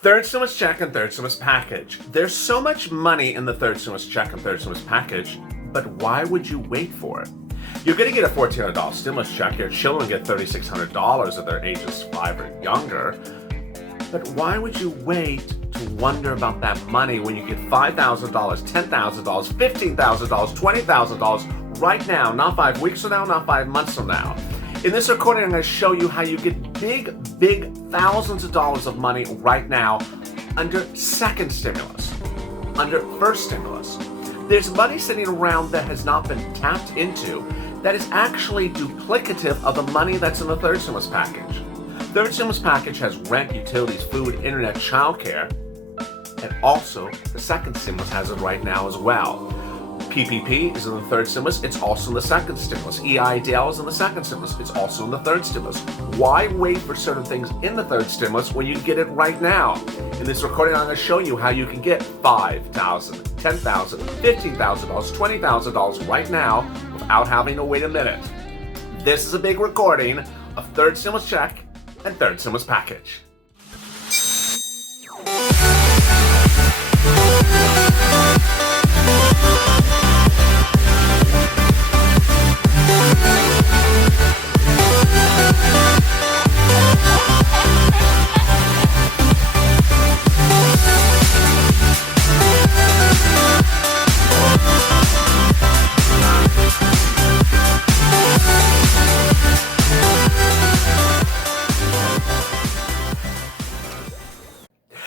Third stimulus check and third stimulus package. There's so much money in the third stimulus check and third stimulus package, but why would you wait for it? You're going to get a $1,400 stimulus check. Your children get $3,600 at their ages 5 or younger. But why would you wait to wonder about that money when you get $5,000, $10,000, $15,000, $20,000 right now, not 5 weeks from now, not 5 months from now? In this recording, I'm going to show you how you get big thousands of dollars of money right now under second stimulus, under first stimulus. There's money sitting around that has not been tapped into that is actually duplicative of the money that's in the third stimulus package. Third stimulus package has rent, utilities, food, internet, childcare, and also the second stimulus has it right now as well. PPP is in the third stimulus, it's also in the second stimulus. EIDL is in the second stimulus, it's also in the third stimulus. Why wait for certain things in the third stimulus when you can get it right now? In this recording, I'm going to show you how you can get $5,000, $10,000, $15,000, $20,000 right now without having to wait a minute. This is a big recording of third stimulus check and third stimulus package.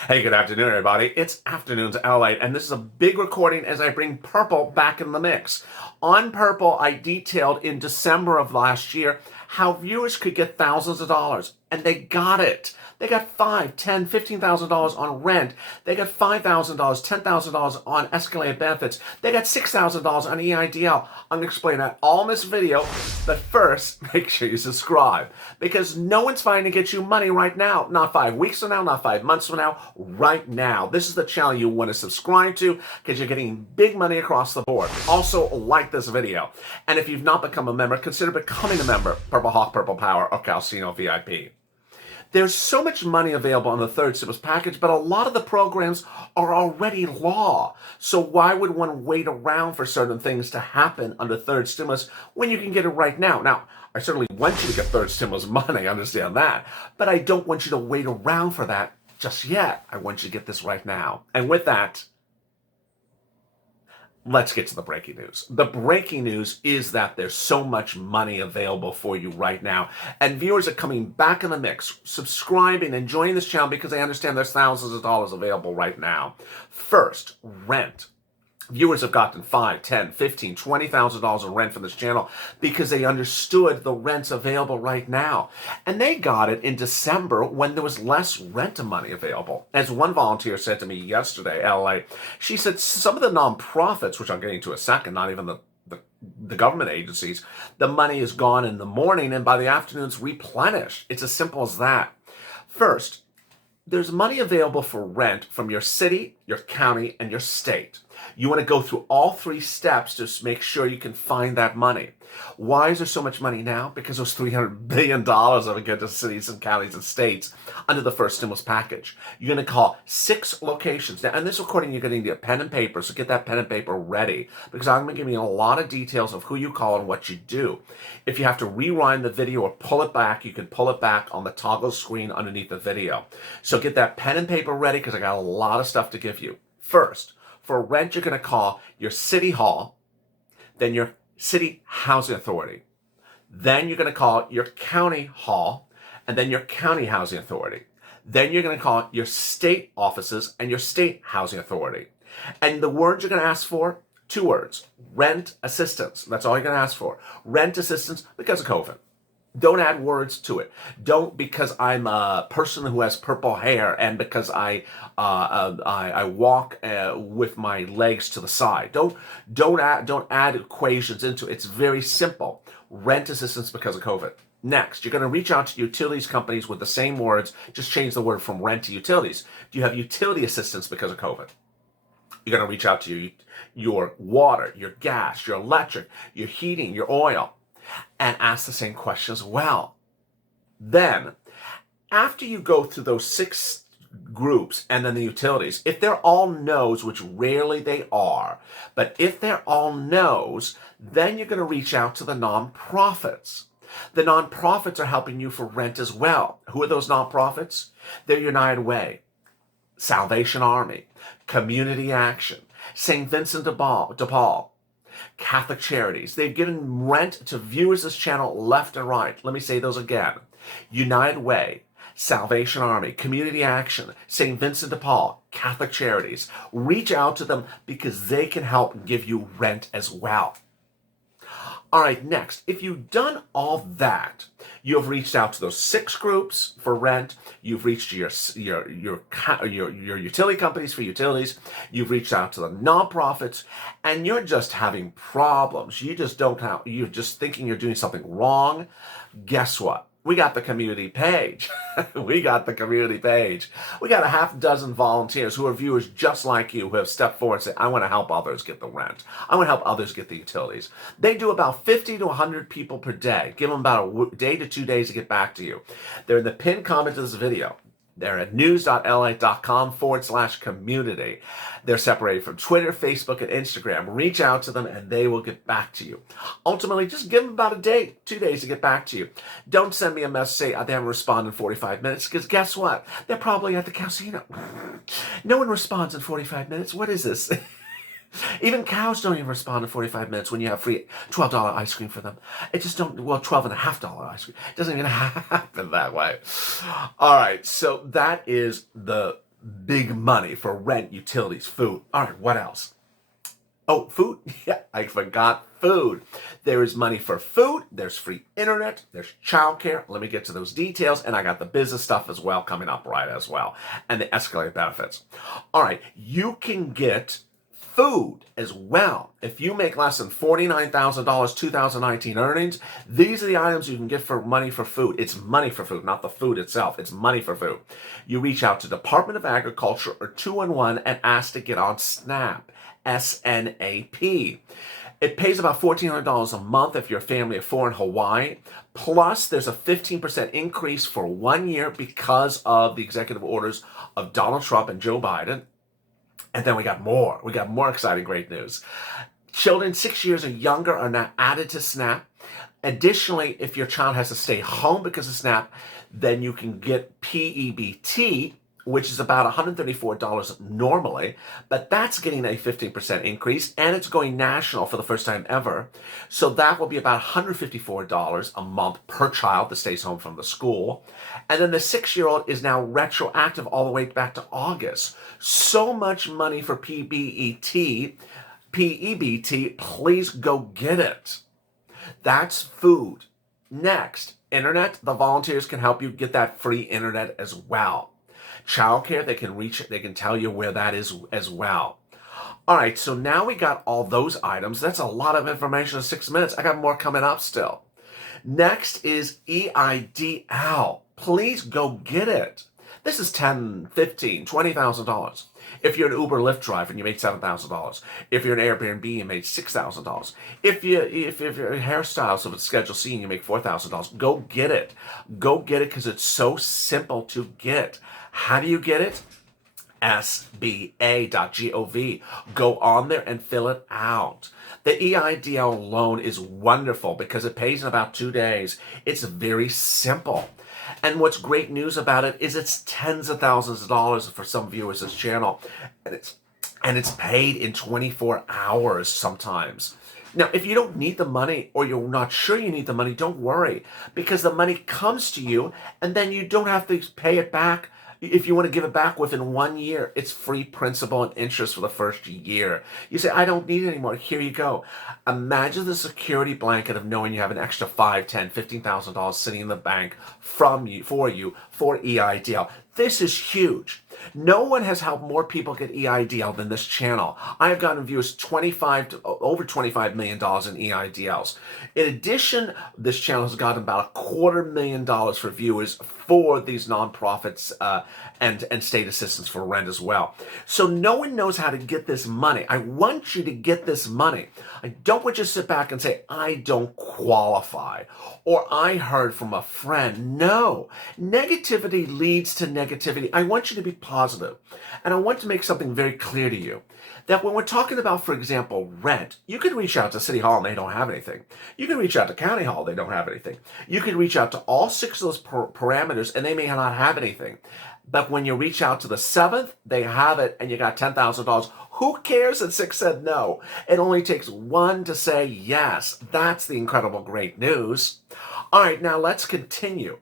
Hey, good afternoon, everybody. It's Afternoons LALATE, and this is a big recording as I bring purple back in the mix. On purple, I detailed in December of last year how viewers could get thousands of dollars, and they got it. They got $5,000, $10,000, $15,000 on rent. They got $5,000, $10,000 on escalated benefits. They got $6,000 on EIDL. I'm going to explain that all in this video, but first, make sure you subscribe, because no one's trying to get you money right now. Not 5 weeks from now, not 5 months from now, right now. This is the channel you want to subscribe to, because you're getting big money across the board. Also, like this video. And if you've not become a member, consider becoming a member. Purple Hawk, Purple Power, or Calcino VIP. There's so much money available on the third stimulus package, but a lot of the programs are already law. So why would one wait around for certain things to happen under third stimulus when you can get it right now? Now, I certainly want you to get third stimulus money, I understand that, but I don't want you to wait around for that just yet. I want you to get this right now. And with that, let's get to the breaking news. The breaking news is that there's so much money available for you right now. And viewers are coming back in the mix, subscribing and joining this channel because they understand there's thousands of dollars available right now. First, rent. Viewers have gotten $5,000, $10,000, $15,000, $20,000 in rent from this channel because they understood the rent's available right now. And they got it in December when there was less rent money available. As one volunteer said to me yesterday, LA, she said some of the nonprofits, which I'll get into in a second, not even the government agencies, the money is gone in the morning and by the afternoon it's replenished. It's as simple as that. First, there's money available for rent from your city, your county, and your state. You want to go through all 3 steps to make sure you can find that money. Why is there so much money now? Because those $300 billion are going to cities and counties and states under the first stimulus package. You're going to call 6 locations. Now, in this recording, you're going to need a pen and paper, so get that pen and paper ready, because I'm going to give you a lot of details of who you call and what you do. If you have to rewind the video or pull it back, you can pull it back on the toggle screen underneath the video. So get that pen and paper ready, because I got a lot of stuff to give you. First, for rent, you're going to call your city hall, then your city housing authority. Then you're going to call your county hall, and then your county housing authority. Then you're going to call your state offices and your state housing authority. And the words you're going to ask for, 2 words: rent assistance. That's all you're going to ask for. Rent assistance because of COVID. Don't add words to it. Don't because I'm a person who has purple hair and because I walk with my legs to the side. Don't add equations into it. It's very simple. Rent assistance because of COVID. Next, you're going to reach out to utilities companies with the same words. Just change the word from rent to utilities. Do you have utility assistance because of COVID? You're going to reach out to your water, your gas, your electric, your heating, your oil, and ask the same question as well. Then, after you go through those 6 groups, and then the utilities. If they're all no's, which rarely they are, but if they're all no's, then you're going to reach out to the nonprofits. The nonprofits are helping you for rent as well. Who are those nonprofits? They're United Way, Salvation Army, Community Action, St. Vincent de Paul, Catholic Charities. They've given rent to viewers of this channel left and right. Let me say those again. United Way, Salvation Army, Community Action, St. Vincent de Paul, Catholic Charities. Reach out to them because they can help give you rent as well. All right, next, if you've done all that, you have reached out to those 6 groups for rent. You've reached your utility companies for utilities. You've reached out to the nonprofits, and you're just having problems. You're just thinking you're doing something wrong. Guess what? We got the community page. We got the community page. We got a half dozen volunteers who are viewers just like you who have stepped forward and said, I want to help others get the rent. I want to help others get the utilities. They do about 50 to 100 people per day. Give them about a day to 2 days to get back to you. They're in the pinned comment of this video. They're at news.lalate.com/community. They're separated from Twitter, Facebook, and Instagram. Reach out to them and they will get back to you. Ultimately, just give them about a day, 2 days to get back to you. Don't send me a message saying they haven't responded in 45 minutes because guess what? They're probably at the casino. No one responds in 45 minutes. What is this? Even cows don't even respond in 45 minutes when you have free $12 ice cream for them. It just $12.50 ice cream. It doesn't even happen that way. All right, so that is the big money for rent, utilities, food. All right, what else? Oh, food? Yeah, I forgot food. There is money for food. There's free internet. There's childcare. Let me get to those details. And I got the business stuff as well coming up right as well. And the escalated benefits. All right, you can get food as well. If you make less than $49,000 2019 earnings, these are the items you can get for money for food. It's money for food, not the food itself. It's money for food. You reach out to Department of Agriculture or 211 and ask to get on SNAP, S-N-A-P. It pays about $1,400 a month if you're a family of 4 in Hawaii. Plus, there's a 15% increase for 1 year because of the executive orders of Donald Trump and Joe Biden. And then we got more. We got more exciting, great news. Children 6 years or younger are now added to SNAP. Additionally, if your child has to stay home because of SNAP, then you can get PEBT, which is about $134 normally, but that's getting a 15% increase, and it's going national for the first time ever. So that will be about $154 a month per child that stays home from the school. And then the 6-year-old is now retroactive all the way back to August. So much money for PEBT, please go get it. That's food. Next, internet. The volunteers can help you get that free internet as well. Childcare, they can tell you where that is as well. All right, so now we got all those items. That's a lot of information in 6 minutes. I got more coming up still. Next is EIDL. Please go get it. This is $10,000, $15,000, $20,000. If you're an Uber Lyft driver and you make $7,000. If you're an Airbnb, you make $6,000. If you're a hairstylist of a Schedule C and you make $4,000, go get it. Go get it because it's so simple to get. How do you get it? SBA.gov. Go on there and fill it out. The EIDL loan is wonderful because it pays in about 2 days. It's very simple. And what's great news about it is it's tens of thousands of dollars for some viewers of this channel. And it's paid in 24 hours sometimes. Now, if you don't need the money or you're not sure you need the money, don't worry. Because the money comes to you and then you don't have to pay it back. If you want to give it back within 1 year, it's free principal and interest for the first year. You say, I don't need it anymore. Here you go. Imagine the security blanket of knowing you have an extra $5,000, $10,000, $15,000 sitting in the bank for EIDL. This is huge. No one has helped more people get EIDL than this channel. I have gotten viewers over $25 million in EIDLs. In addition, this channel has gotten about $250,000 for viewers for these nonprofits and state assistance for rent as well. So no one knows how to get this money. I want you to get this money. I don't want you to sit back and say, I don't qualify, or I heard from a friend. No, negativity leads to negativity. I want you to be positive, and I want to make something very clear to you. That when we're talking about, for example, rent, you can reach out to City Hall and they don't have anything. You can reach out to County Hall, they don't have anything. You can reach out to all 6 of those parameters and they may not have anything. But when you reach out to the 7th, they have it and you got $10,000. Who cares that 6 said no? It only takes 1 to say yes. That's the incredible great news. All right, now let's continue.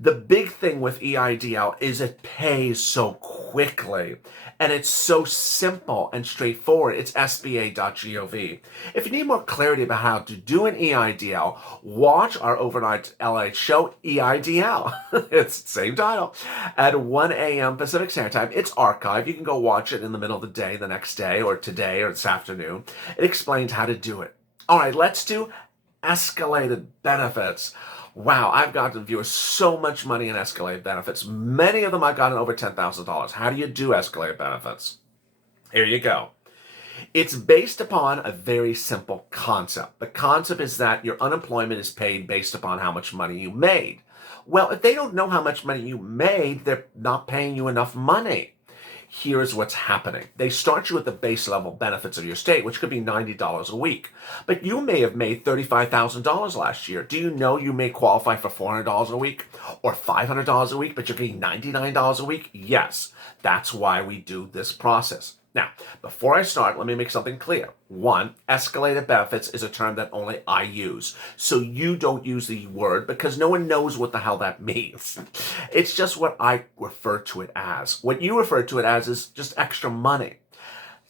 The big thing with EIDL is it pays so quickly, and it's so simple and straightforward. It's sba.gov. If you need more clarity about how to do an EIDL, watch our overnight LATE show, EIDL. It's the same title, at 1 a.m. Pacific Standard Time. It's archived. You can go watch it in the middle of the day, the next day, or today, or this afternoon. It explains how to do it. All right, let's do escalated benefits. Wow, I've gotten viewers so much money in escalated benefits. Many of them I've gotten over $10,000. How do you do escalated benefits? Here you go. It's based upon a very simple concept. The concept is that your unemployment is paid based upon how much money you made. Well, if they don't know how much money you made, they're not paying you enough money. Here's what's happening. They start you with the base level benefits of your state, which could be $90 a week. But you may have made $35,000 last year. Do you know you may qualify for $400 a week or $500 a week, but you're getting $99 a week? Yes, that's why we do this process. Now, before I start, let me make something clear. 1, escalated benefits is a term that only I use. So you don't use the word because no one knows what the hell that means. It's just what I refer to it as. What you refer to it as is just extra money.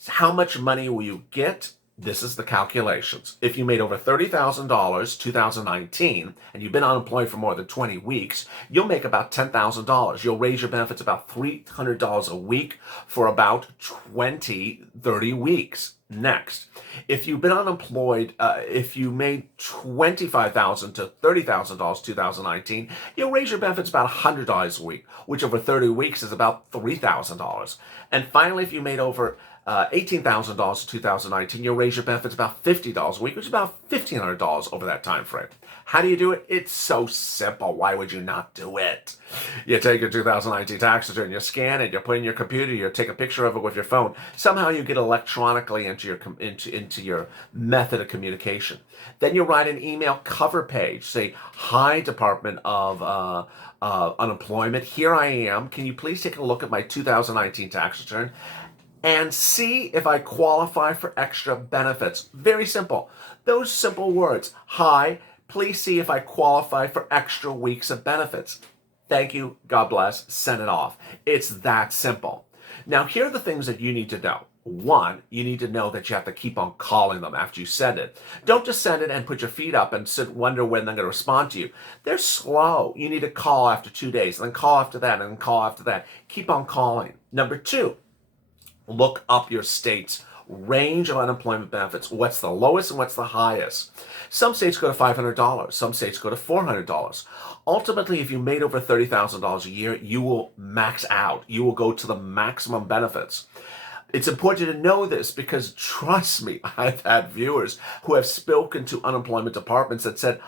How much money will you get? This is the calculations. If you made over $30,000 2019 and you've been unemployed for more than 20 weeks, you'll make about $10,000. You'll raise your benefits about $300 a week for about 30 weeks. Next, if you've been unemployed, if you made $25,000 to $30,000 2019, you'll raise your benefits about $100 a week, which over 30 weeks is about $3,000. And finally, if you made over $18,000 in 2019, you'll raise your benefits about $50 a week, which is about $1,500 over that time frame. How do you do it? It's so simple. Why would you not do it? You take your 2019 tax return, you scan it, you put it in your computer, you take a picture of it with your phone. Somehow you get electronically into your method of communication. Then you write an email cover page. Say, hi, Department of Unemployment. Here I am. Can you please take a look at my 2019 tax return and see if I qualify for extra benefits? Very simple. Those simple words. Hi, please see if I qualify for extra weeks of benefits. Thank you. God bless. Send it off. It's that simple. Now, here are the things that you need to know. 1, you need to know that you have to keep on calling them after you send it. Don't just send it and put your feet up and wonder when they're going to respond to you. They're slow. You need to call after 2 days, and then call after that, and then call after that. Keep on calling. Number 2, look up your state's range of unemployment benefits. What's the lowest and what's the highest? Some states go to $500. Some states go to $400. Ultimately, if you made over $30,000 a year, you will max out. You will go to the maximum benefits. It's important to know this because, trust me, I've had viewers who have spoken to unemployment departments that said,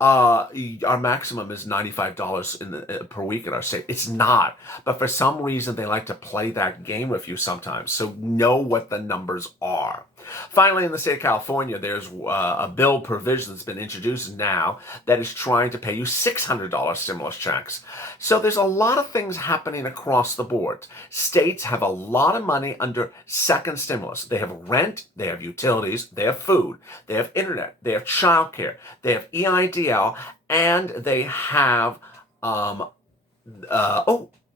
our maximum is $95 per week in our state. It's not. But for some reason, they like to play that game with you sometimes. So know what the numbers are. Finally, in the state of California, there's a bill provision that's been introduced now that is trying to pay you $600 stimulus checks. So there's a lot of things happening across the board. States have a lot of money under second stimulus. They have rent, they have utilities, they have food, they have internet, they have childcare, they have EIDL, and they have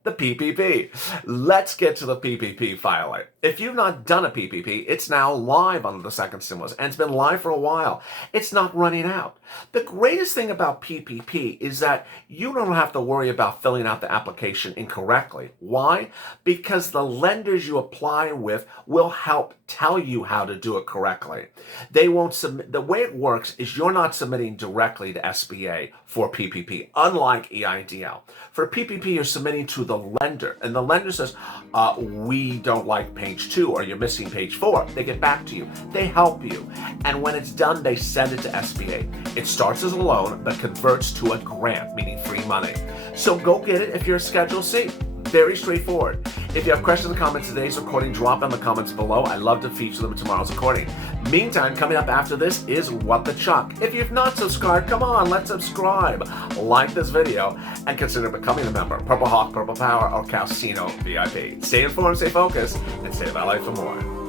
the PPP. Let's get to the PPP filing. If you've not done a PPP, it's now live under the second stimulus, and it's been live for a while. It's not running out. The greatest thing about PPP is that you don't have to worry about filling out the application incorrectly. Why? Because the lenders you apply with will help tell you how to do it correctly. They won't submit. The way it works is you're not submitting directly to SBA for PPP, unlike EIDL. For PPP, you're submitting to the lender, and the lender says, we don't like page 2, or you're missing page 4. They get back to you. They help you. And when it's done, they send it to SBA. It starts as a loan, but converts to a grant, meaning free money. So go get it if you're a Schedule C. Very straightforward. If you have questions or comments on today's recording, drop in the comments below. I love to feature them in tomorrow's recording. Meantime, coming up after this is What the Chuck. If you've not subscribed, come on, let's subscribe. Like this video and consider becoming a member. Purple Hawk, Purple Power, or Casino VIP. Stay informed, stay focused, and stay about life for more.